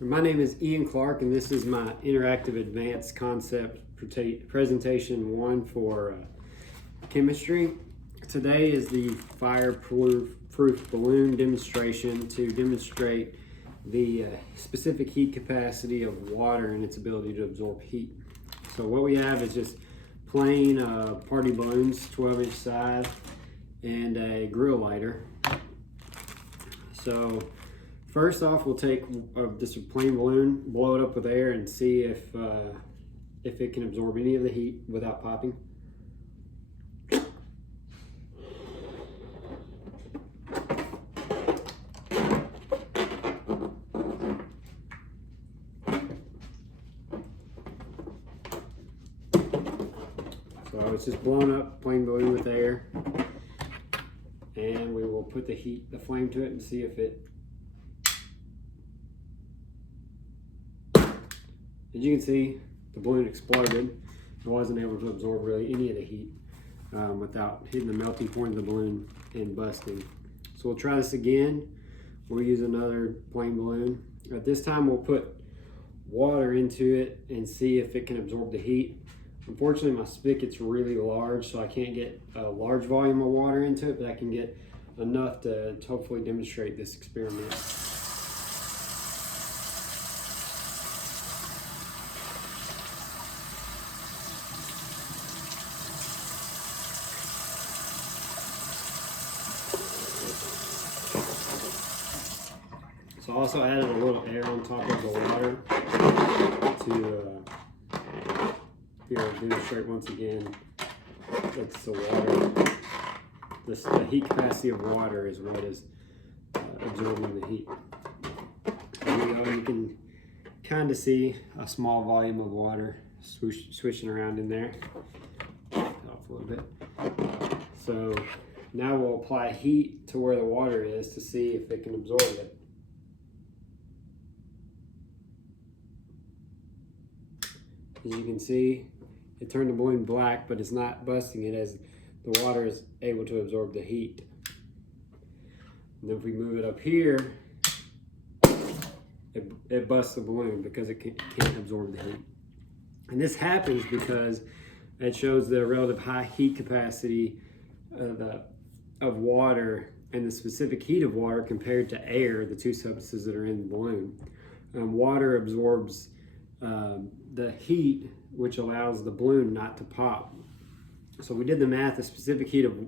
My name is Ian Clark, and this is my interactive advanced concept presentation 1 for chemistry. Today is the fireproof balloon demonstration to demonstrate the specific heat capacity of water and its ability to absorb heat. So what we have is just plain party balloons, 12-inch size, and a grill lighter. So first off, we'll take just a plain balloon, blow it up with air, and see if it can absorb any of the heat without popping. So it's just blown up, plain balloon with air, and we will put the flame to it and see if it. As you can see, the balloon exploded. It wasn't able to absorb really any of the heat without hitting the melting point of the balloon and busting. So we'll try this again. We'll use another plain balloon. At this time, we'll put water into it and see if it can absorb the heat. Unfortunately, my spigot's really large, so I can't get a large volume of water into it, but I can get enough to hopefully demonstrate this experiment. So I also added a little air on top of the water to be able to demonstrate once again that's the water. The heat capacity of water is what is absorbing the heat. You can kind of see a small volume of water swishing around in there. Off a little bit. So now we'll apply heat to where the water is to see if it can absorb it. As you can see, it turned the balloon black, but it's not busting it as the water is able to absorb the heat. And then if we move it up here, it busts the balloon because it can't absorb the heat. And this happens because it shows the relative high heat capacity of water and the specific heat of water compared to air, the two substances that are in the balloon. Water absorbs the heat, which allows the balloon not to pop. So we did the math. The specific heat of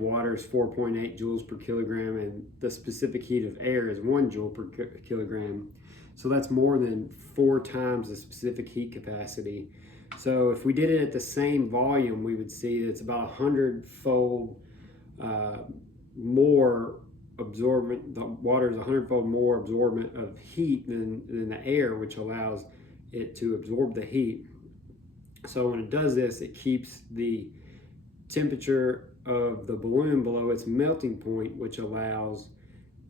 water is 4.8 joules per kilogram, and the specific heat of air is 1 joule per kilogram. So that's more than 4 times the specific heat capacity. So if we did it at the same volume, we would see that it's about 100-fold more absorbent. The water is 100-fold more absorbent of heat than the air, which allows it to absorb the heat. So when it does this, it keeps the temperature of the balloon below its melting point, which allows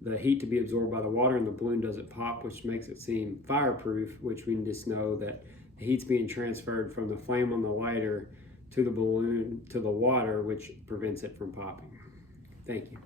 the heat to be absorbed by the water, and the balloon doesn't pop, which makes it seem fireproof, which we just know that the heat's being transferred from the flame on the lighter to the balloon to the water, which prevents it from popping. Thank you.